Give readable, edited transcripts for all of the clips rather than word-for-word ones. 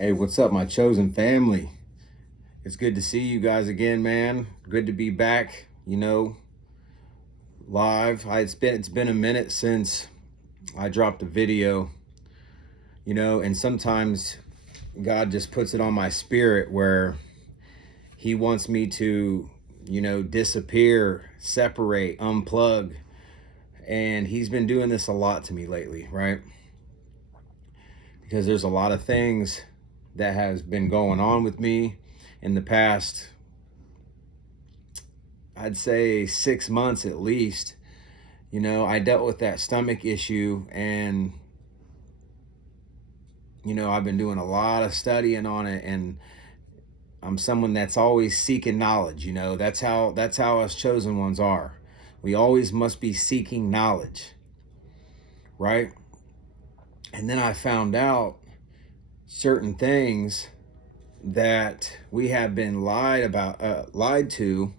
Hey, what's up, my chosen family? It's good to see you guys again, man. Good to be back, live. It's been a minute since I dropped a video, and sometimes God just puts it on my spirit where he wants me to, disappear, separate, unplug. And he's been doing this a lot to me lately, right? Because there's a lot of things that has been going on with me in the past, I'd say 6 months at least. I dealt with that stomach issue, and I've been doing a lot of studying on it, and I'm someone that's always seeking knowledge. That's how us chosen ones are. We always must be seeking knowledge, right? And then I found out certain things that we have been lied to.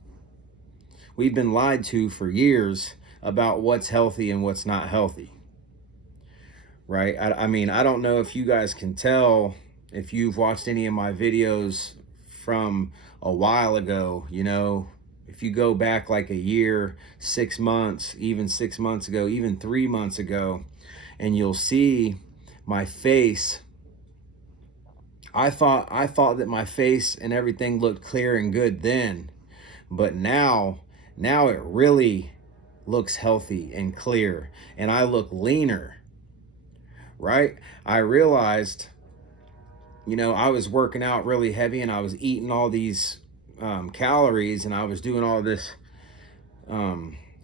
We've been lied to for years about what's healthy and what's not healthy, right? I mean, I don't know if you guys can tell if you've watched any of my videos from a while ago. If you go back like a year, 6 months, even 6 months ago, even 3 months ago, and you'll see my face. I thought that my face and everything looked clear and good then, but now it really looks healthy and clear, and I look leaner, right? I realized, I was working out really heavy, and I was eating all these calories, and I was doing all this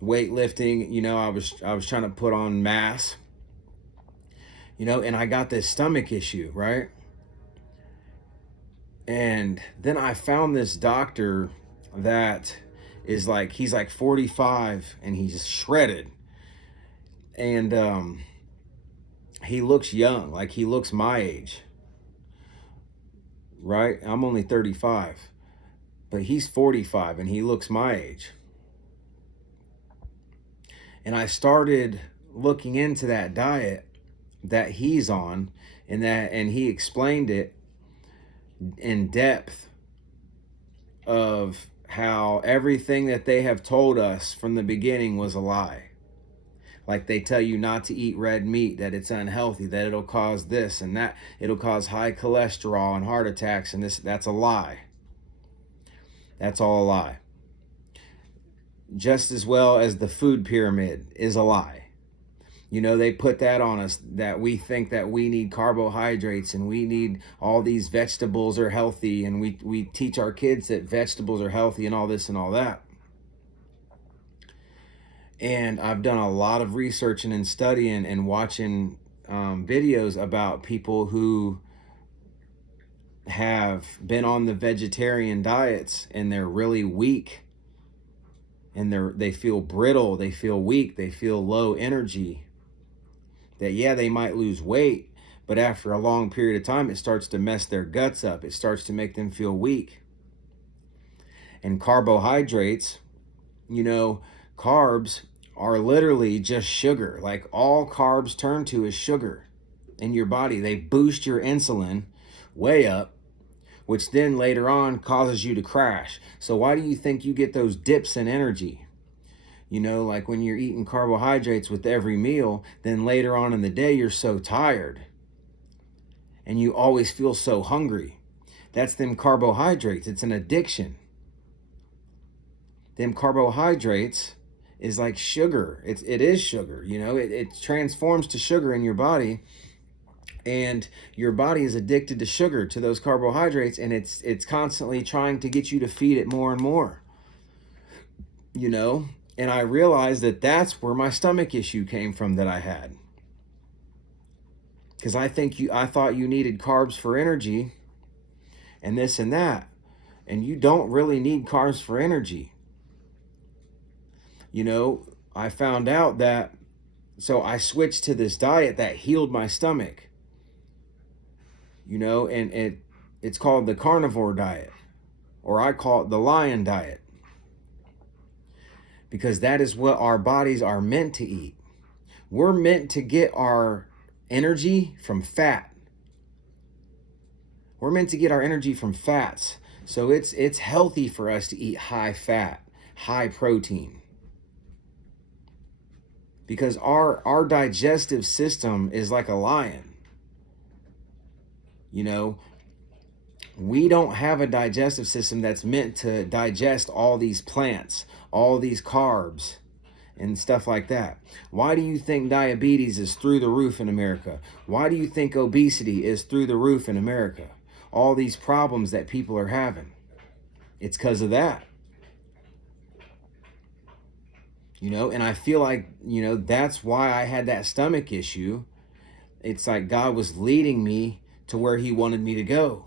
weightlifting. I was trying to put on mass, and I got this stomach issue, right? And then I found this doctor that he's like 45, and he's shredded, and he looks young, like he looks my age, right? I'm only 35, but he's 45 and he looks my age. And I started looking into that diet that he's on, and he explained it in depth of how everything that they have told us from the beginning was a lie. Like, they tell you not to eat red meat, that it's unhealthy, that it'll cause this and that, it'll cause high cholesterol and heart attacks, and that's a lie. That's all a lie. Just as well as the food pyramid is a lie. They put that on us, that we think that we need carbohydrates and we need all these vegetables are healthy, and we teach our kids that vegetables are healthy and all this and all that. And I've done a lot of researching and studying and watching videos about people who have been on the vegetarian diets, and they're really weak, and they feel brittle, they feel weak, they feel low energy. That, yeah, they might lose weight, but after a long period of time, it starts to mess their guts up. It starts to make them feel weak. And carbohydrates, carbs are literally just sugar. Like, all carbs turn to is sugar in your body. They boost your insulin way up, which then later on causes you to crash. So why do you think you get those dips in energy? Like when you're eating carbohydrates with every meal, then later on in the day, you're so tired and you always feel so hungry. That's them carbohydrates. It's an addiction. Them carbohydrates is like sugar. It is sugar. It transforms to sugar in your body, and your body is addicted to sugar, to those carbohydrates, and it's constantly trying to get you to feed it more and more. And I realized that that's where my stomach issue came from that I had. Because I thought you needed carbs for energy and this and that. And you don't really need carbs for energy. I found out that, so I switched to this diet that healed my stomach. And it's called the carnivore diet, or I call it the lion diet. Because that is what our bodies are meant to eat. We're meant to get our energy from fat. We're meant to get our energy from fats. So it's healthy for us to eat high fat, high protein. Because our digestive system is like a lion. You know, we don't have a digestive system that's meant to digest all these plants, all these carbs, and stuff like that. Why do you think diabetes is through the roof in America? Why do you think obesity is through the roof in America? All these problems that people are having. It's because of that. You know, and I feel like, you know, that's why I had that stomach issue. It's like God was leading me to where he wanted me to go,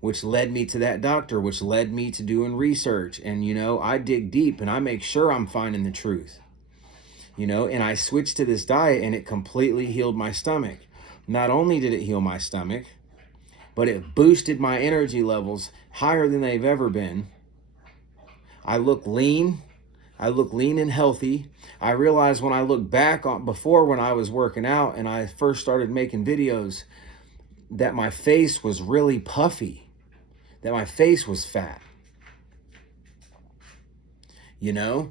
which led me to that doctor, which led me to doing research. And, you know, I dig deep and I make sure I'm finding the truth, you know, and I switched to this diet and it completely healed my stomach. Not only did it heal my stomach, but it boosted my energy levels higher than they've ever been. I look lean. I look lean and healthy. I realized when I look back on before when I was working out and I first started making videos that my face was really puffy, that my face was fat, you know?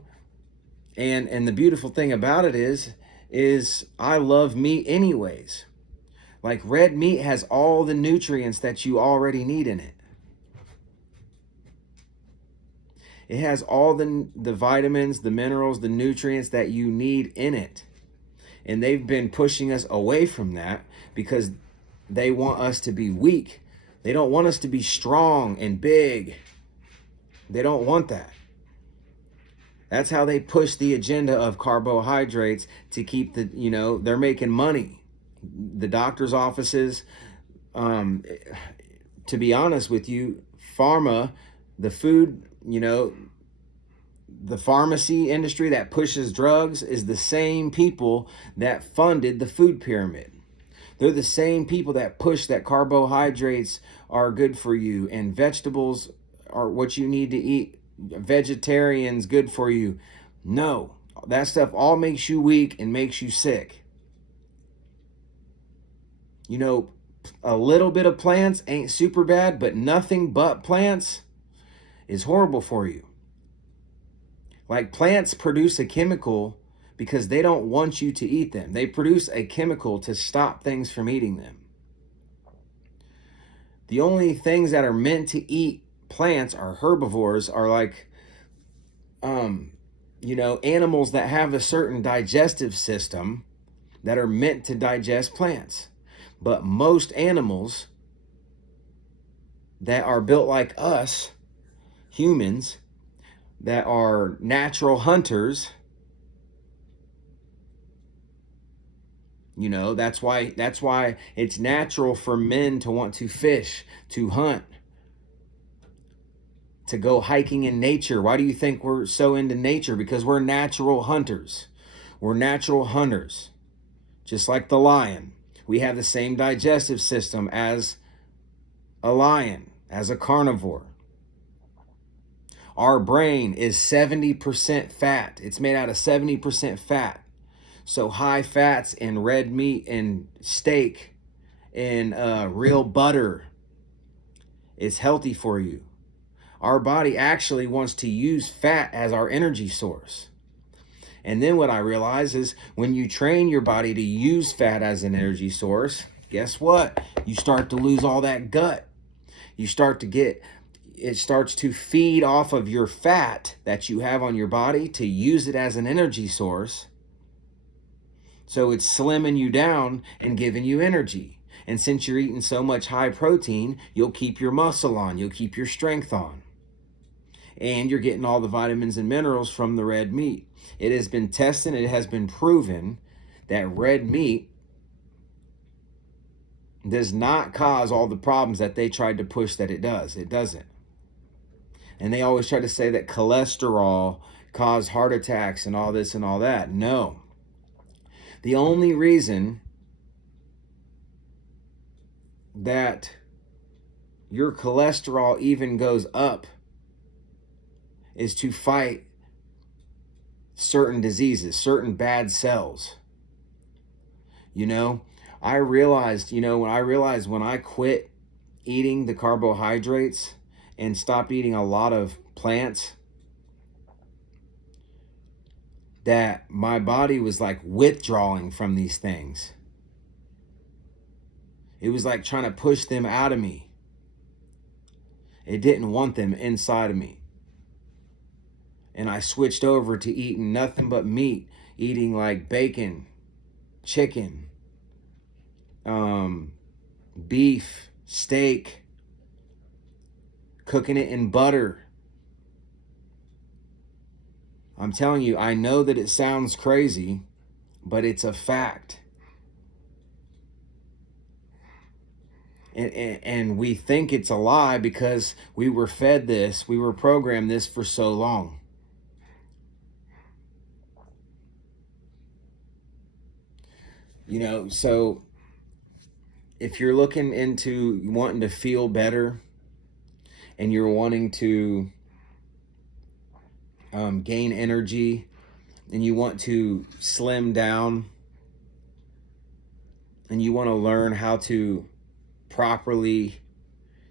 And the beautiful thing about it is I love meat anyways. Like red meat has all the nutrients that you already need in it. It has all the vitamins, the minerals, the nutrients that you need in it. And they've been pushing us away from that because they want us to be weak. They don't want us to be strong and big. They don't want that. That's how they push the agenda of carbohydrates to keep the, you know, they're making money. The doctor's offices, to be honest with you, pharma, the food, you know, the pharmacy industry that pushes drugs is the same people that funded the food pyramid. They're the same people that push that carbohydrates are good for you and vegetables are what you need to eat. Vegetarians good for you. No, that stuff all makes you weak and makes you sick. You know, a little bit of plants ain't super bad, but nothing but plants is horrible for you. Like plants produce a chemical because they don't want you to eat them. They produce a chemical to stop things from eating them. The only things that are meant to eat plants are herbivores, are like, you know, animals that have a certain digestive system that are meant to digest plants. But most animals that are built like us, humans, that are natural hunters, you know, that's why it's natural for men to want to fish, to hunt, to go hiking in nature. Why do you think we're so into nature? Because we're natural hunters. We're natural hunters. Just like the lion. We have the same digestive system as a lion, as a carnivore. Our brain is 70% fat. It's made out of 70% fat. So high fats in red meat and steak and real butter is healthy for you. Our body actually wants to use fat as our energy source. And then what I realize is when you train your body to use fat as an energy source, guess what? You start to lose all that gut. You start to get, it starts to feed off of your fat that you have on your body to use it as an energy source. So it's slimming you down and giving you energy. And since you're eating so much high protein, you'll keep your muscle on, you'll keep your strength on. And you're getting all the vitamins and minerals from the red meat. It has been tested, it has been proven that red meat does not cause all the problems that they tried to push that it does. It doesn't. And they always try to say that cholesterol cause heart attacks and all this and all that. No. The only reason that your cholesterol even goes up is to fight certain diseases, certain bad cells. You know, I realized when I quit eating the carbohydrates and stopped eating a lot of plants, that my body was like withdrawing from these things. It was like trying to push them out of me. It didn't want them inside of me. And I switched over to eating nothing but meat, eating like bacon, chicken, beef, steak, cooking it in butter. I'm telling you, I know that it sounds crazy, but it's a fact. And we think it's a lie because we were fed this, we were programmed this for so long. You know, so if you're looking into wanting to feel better and you're wanting to gain energy and you want to slim down and you want to learn how to properly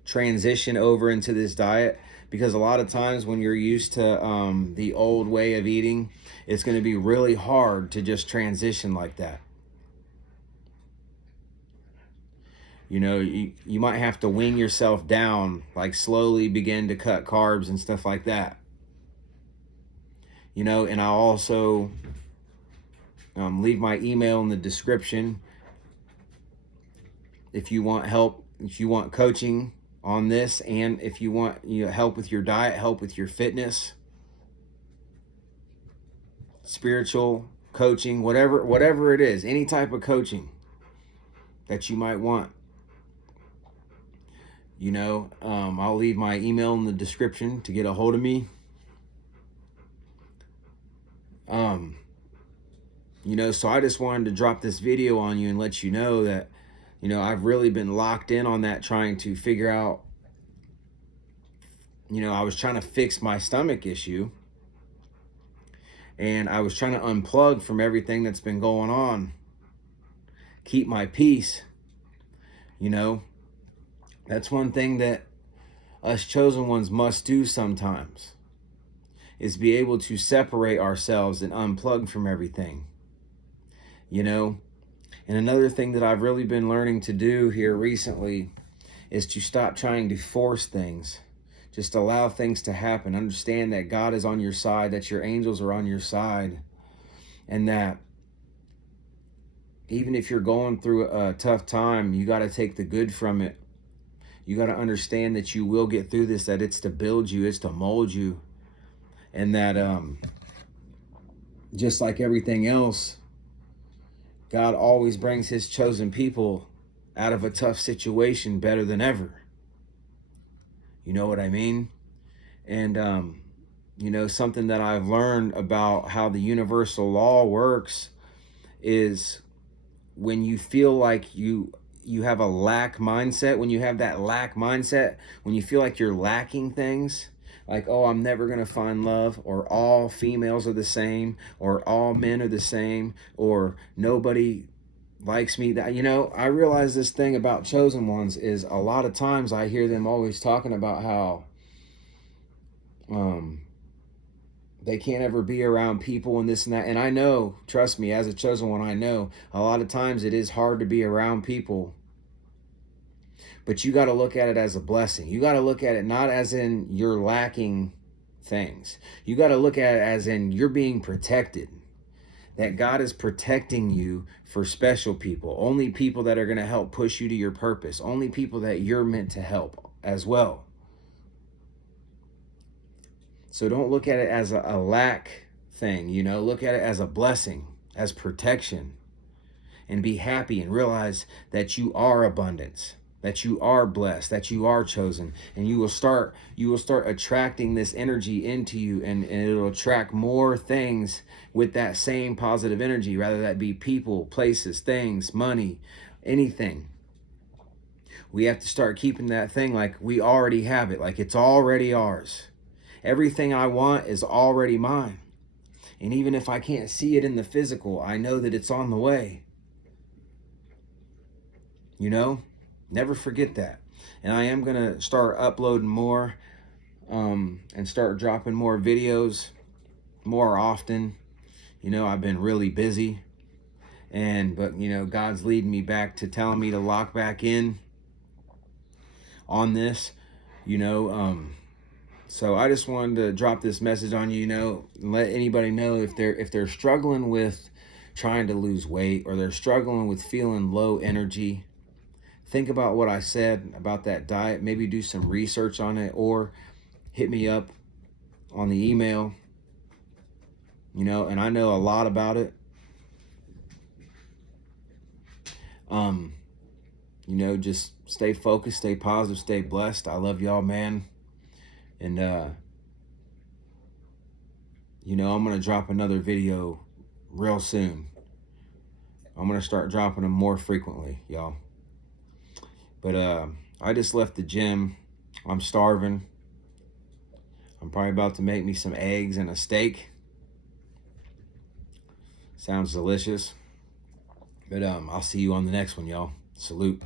transition over into this diet, because a lot of times when you're used to the old way of eating, it's going to be really hard to just transition like that. You know, you might have to wing yourself down, like slowly begin to cut carbs and stuff like that. You know, and I'll also leave my email in the description if you want help, if you want coaching on this, and if you want help with your diet, help with your fitness, spiritual coaching, whatever it is, any type of coaching that you might want. You know, I'll leave my email in the description to get a hold of me. You know, so I just wanted to drop this video on you and let you know that, you know, I've really been locked in on that, trying to figure out, you know, I was trying to fix my stomach issue and I was trying to unplug from everything that's been going on, keep my peace. You know, that's one thing that us chosen ones must do sometimes, is be able to separate ourselves and unplug from everything, you know. And another thing that I've really been learning to do here recently is to stop trying to force things. Just allow things to happen. Understand that God is on your side, that your angels are on your side, and that even if you're going through a tough time, you got to take the good from it. You got to understand that you will get through this, that it's to build you, it's to mold you, and that just like everything else, God always brings his chosen people out of a tough situation better than ever. You know what I mean? And, you know, something that I've learned about how the universal law works is when you feel like you have a lack mindset, when you have that lack mindset, when you feel like you're lacking things, like, oh, I'm never going to find love, or all females are the same, or all men are the same, or nobody likes me. That, you know, I realize this thing about chosen ones is a lot of times I hear them always talking about how they can't ever be around people and this and that. And I know, trust me, as a chosen one, I know a lot of times it is hard to be around people. But you got to look at it as a blessing. You got to look at it not as in you're lacking things. You got to look at it as in you're being protected. That God is protecting you for special people. Only people that are going to help push you to your purpose. Only people that you're meant to help as well. So don't look at it as a lack thing, you know. Look at it as a blessing, as protection. And be happy and realize that you are abundance, that you are blessed, that you are chosen. And you will start attracting this energy into you, and it'll attract more things with that same positive energy, rather that be people, places, things, money, anything. We have to start keeping that thing like we already have it, like it's already ours. Everything I want is already mine. And even if I can't see it in the physical, I know that it's on the way. You know, never forget that. And I am gonna start uploading more, and start dropping more videos more often. You know, I've been really busy, but you know, God's leading me back to telling me to lock back in on this, you know. So I just wanted to drop this message on you, you know, and let anybody know if they're struggling with trying to lose weight, or they're struggling with feeling low energy. Think about what I said about that diet. Maybe do some research on it, or hit me up on the email, you know, and I know a lot about it. You know, just stay focused, stay positive, stay blessed. I love y'all, man. And, you know, I'm going to drop another video real soon. I'm going to start dropping them more frequently, y'all. But I just left the gym. I'm starving. I'm probably about to make me some eggs and a steak. Sounds delicious. But I'll see you on the next one, y'all. Salute.